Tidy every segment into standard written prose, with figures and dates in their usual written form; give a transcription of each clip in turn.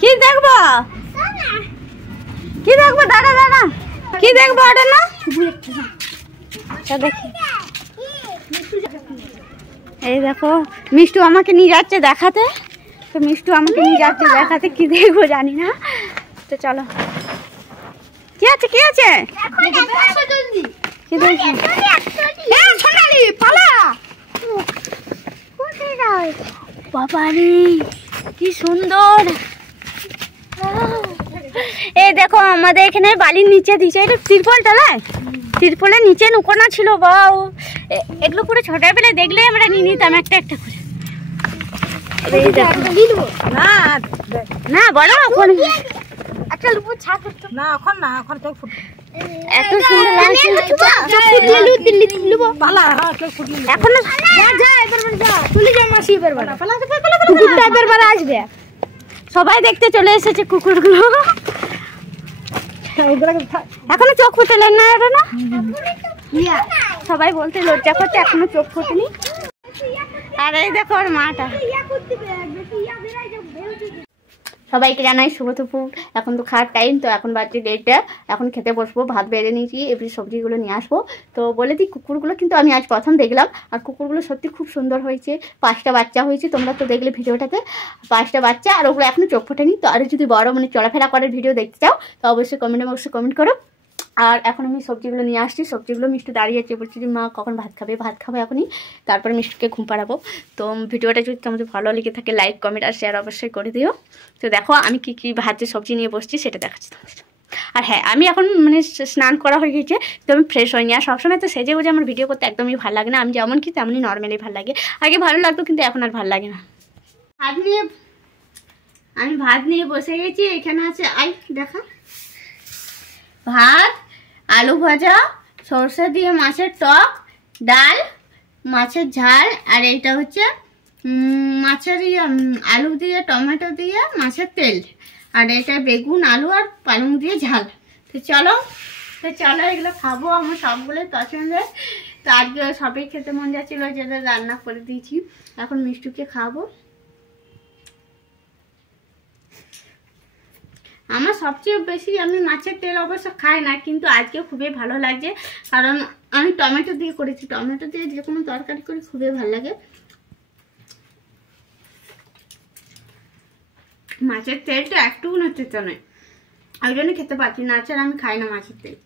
কি দেখবো কি দেখবো? দাঁড়া দাঁড়া, কি দেখবো ওটা না? দেখি, এই দেখো মিষ্টু আমাকে নিয়ে যাচ্ছে দেখাতে। তো মিষ্টু আমাকে নিয়ে যাচ্ছে দেখাতে, কি দেখবো জানি না। তো চলো, কি আছে কি আছে? কি দেখি? বাবারে কি সুন্দর! এই দেখো আমাদের এখানে বালির নিচে দিচ্ছে, এটা তিরপলটা না? তিরপলের নিচে নুকোনা ছিল। বাও, এগুলো পুরো ছোটবেলায় দেখলে আমরা নিয়ে নিতাম একটা একটা করে। না বলো এখন একটা লুপো ছাপ না, এখন না, এখন তো ফুট এত সুন্দর লাগছে। এখন যা এবার যা চলে যা মাসি এবার বড় কুকুরটা এবার বড় আসবে। সবাই দেখতে চলে এসেছে কুকুরগুলো। এখনো চোখ ফুটেলেন না? এটা না সবাই বলতে লজ্জা করতে, এখনো চোখ ফুটেনি। আর এই দেখো ওর মাটা। সবাইকে জানাই শুভ দুপুর। এখন তো খাওয়ার টাইম, তো এখন বাজছে 1:30। এখন খেতে বসবো, ভাত বেড়ে নিয়েছি, এবার সবজিগুলো নিয়ে আসবো। তো বলে দিই কুকুরগুলো কিন্তু আমি আজ প্রথম দেখলাম, আর কুকুরগুলো সত্যি খুব সুন্দর হয়েছে। 5টা বাচ্চা হয়েছে, তোমরা তো দেখলে ভিডিওটাতে 5টা বাচ্চা, আর ওগুলো এখনো চোখ ফোটেনি। তো আরও যদি বড় মানে চলাফেরা করার ভিডিও দেখতে চাও তো অবশ্যই কমেন্ট বক্সে কমেন্ট করো। আর এখন আমি সবজিগুলো নিয়ে আসছি, সবজিগুলো মিষ্টি দাঁড়িয়েছে, বলছি যে মা কখন ভাত খাবে? ভাত খাবো এখনই, তারপরে মিষ্টিকে ঘুম পাড়াবো। তো ভিডিওটা যদি তোমাদের ভালো লেগে থাকে লাইক কমেন্ট আর শেয়ার অবশ্যই করে দিও। তো দেখো আমি কি কি ভাজ্যে সবজি নিয়ে বসছি সেটা দেখাচ্ছি তোমাদের। আর হ্যাঁ, আমি এখন মানে স্নান করা হয়ে গেছে, তো আমি ফ্রেশ হইনি। আর সবসময় তো সেজে গুজে আমার ভিডিও করতে একদমই ভালো লাগে না। আমি যেমন কি তেমনই নর্মালি ভালো লাগে। আগে ভালো লাগতো, কিন্তু এখন আর ভালো লাগে না। আমি ভাত নিয়ে বসে গেছি। এখানে আছে আই দেখা ভাত, আলু ভাজা, সরষে দিয়ে মাছের টক, ডাল, মাছের ঝাল, আর এইটা হচ্ছে মাছের আলু দিয়ে টমেটো দিয়ে মাছের তেল, আর এটা বেগুন আলু আর পালং দিয়ে ঝাল। তো চলো এগুলো খাবো। আমার সবগুলোই পছন্দের। তো আজকে সবাই খেতে মন যাচ্ছিলো, যেটা রান্না করে দিয়েছি। এখন মিষ্টুকে খাবো। আমার সবচেয়ে বেশি আমি মাছের তেল অবশ্য খাই না, কিন্তু আজকে খুবই ভালো লাগছে, কারণ আমি টমেটো দিয়ে করেছি। টমেটো দিয়ে যে কোনো তরকারি করি খুবই ভালো লাগে। মাছের তেলটা একটু তেতো নয়, ওই জন্য খেতে পারছি না। আচ্ছা, আমি খাই না মাছের তেল।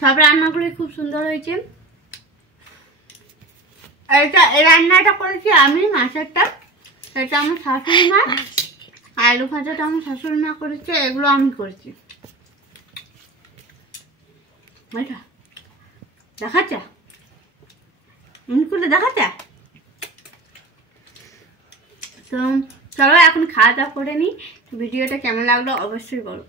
সব রান্নাগুলোই খুব সুন্দর হয়েছে। এই রান্নাটা করেছি আমি, মাছেরটা। এটা আমার শাশুড়ি মা। আলু ভাজাটা আমার শাশুড়ি মা করেছে, এগুলো আমি করেছি। দেখাচ্ছে দেখাচ্ছে। তো চলো এখন খাওয়া দাওয়া করে নিই। ভিডিওটা কেমন লাগলো অবশ্যই বলো।